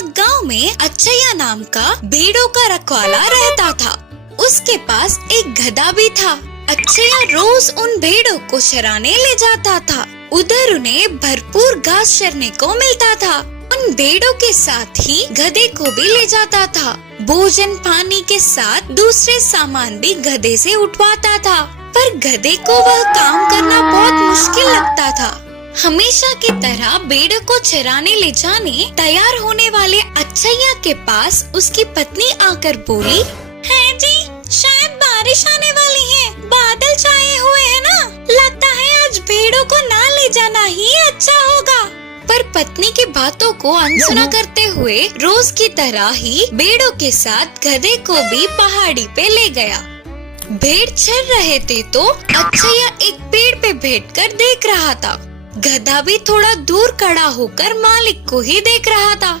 नामक गांव में अच्छैया नाम का भेड़ों का रखवाला रहता था। उसके पास एक गधा भी था। अच्छैया रोज उन भेड़ों को चराने ले जाता था। उधर उन्हें भरपूर घास चरने को मिलता था। उन भेड़ों के साथ ही गधे को भी ले जाता था। भोजन पानी के साथ दूसरे सामान भी गधे से उठवाता था, पर गधे को वह काम करना बहुत मुश्किल लगता था। हमेशा की तरह भेड़ों को चराने ले जाने तैयार होने वाले अच्छैया के पास उसकी पत्नी आकर बोली, है जी, शायद बारिश आने वाली है। बादल छाए हुए हैं ना, लगता है आज भेड़ों को ना ले जाना ही अच्छा होगा। पर पत्नी की बातों को अनसुना करते हुए रोज की तरह ही भेड़ों के साथ गधे को भी पहाड़ी पे ले गया। भेड़ चर रहे थे तो अच्छैया एक पेड़ पे बैठकर देख रहा था। गधा भी थोड़ा दूर खड़ा होकर मालिक को ही देख रहा था।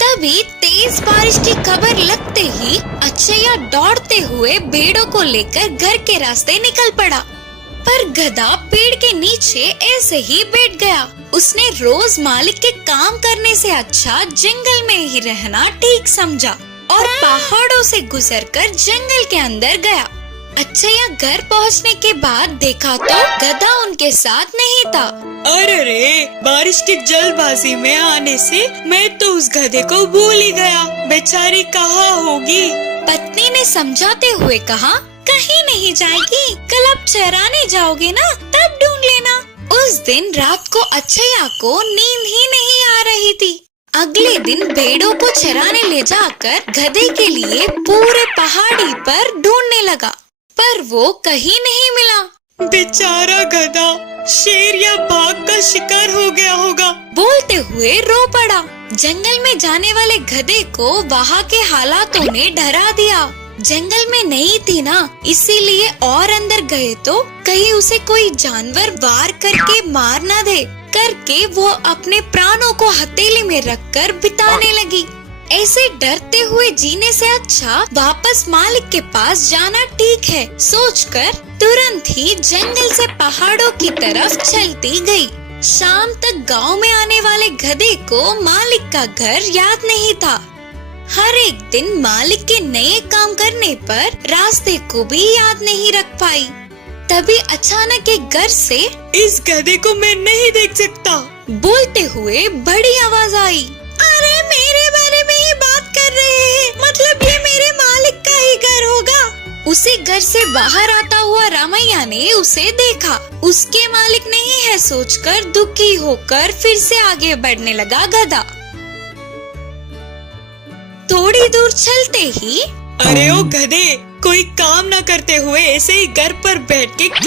तभी तेज बारिश की खबर लगते ही अच्छैया दौड़ते हुए भेड़ों को लेकर घर के रास्ते निकल पड़ा। पर गधा पेड़ के नीचे ऐसे ही बैठ गया। उसने रोज मालिक के काम करने से अच्छा जंगल में ही रहना ठीक समझा और पहाड़ों से गुजरकर जंगल के अंदर गया। अच्छैया घर पहुंचने के बाद देखा तो गधा उनके साथ नहीं था। अरे रे, बारिश की जल्दबाजी में आने से मैं तो उस गधे को भूल ही गया। बेचारी कहाँ होगी? पत्नी ने समझाते हुए कहा, कहीं नहीं जाएगी, कल आप चराने जाओगे ना, तब ढूंढ लेना। उस दिन रात को अच्छैया को नींद ही नहीं आ रही थी। अगले दिन भेड़ों को चराने ले जाकर गधे के लिए पूरे पहाड़ी पर ढूंढने लगा, पर वो कहीं नहीं मिला। बेचारा गधा शेर या बाघ का शिकार हो गया होगा, बोलते हुए रो पड़ा। जंगल में जाने वाले गधे को वहाँ के हालातों ने डरा दिया। जंगल में नहीं थी ना, इसीलिए और अंदर गए तो कहीं उसे कोई जानवर वार करके मार न दे करके वो अपने प्राणों को हथेली में रखकर बिताने लगी। ऐसे डरते हुए जीने से अच्छा वापस मालिक के पास जाना ठीक है सोचकर तुरंत ही जंगल से पहाड़ों की तरफ चलती गई। शाम तक गांव में आने वाले गधे को मालिक का घर याद नहीं था। हर एक दिन मालिक के नए काम करने पर रास्ते को भी याद नहीं रख पाई। तभी अचानक एक घर से, इस गधे को मैं नहीं देख सकता, बोलते हुए बड़ी आवाज आई। अरे मेरे बारे में ही बात कर रहे हैं, मतलब ये मेरे मालिक का ही घर होगा। उसी घर से बाहर आता हुआ रामैया ने उसे देखा। उसके मालिक नहीं है सोचकर दुखी होकर फिर से आगे बढ़ने लगा गधा। थोड़ी दूर चलते ही, अरे ओ गधे, कोई काम न करते हुए ऐसे ही घर पर बैठ के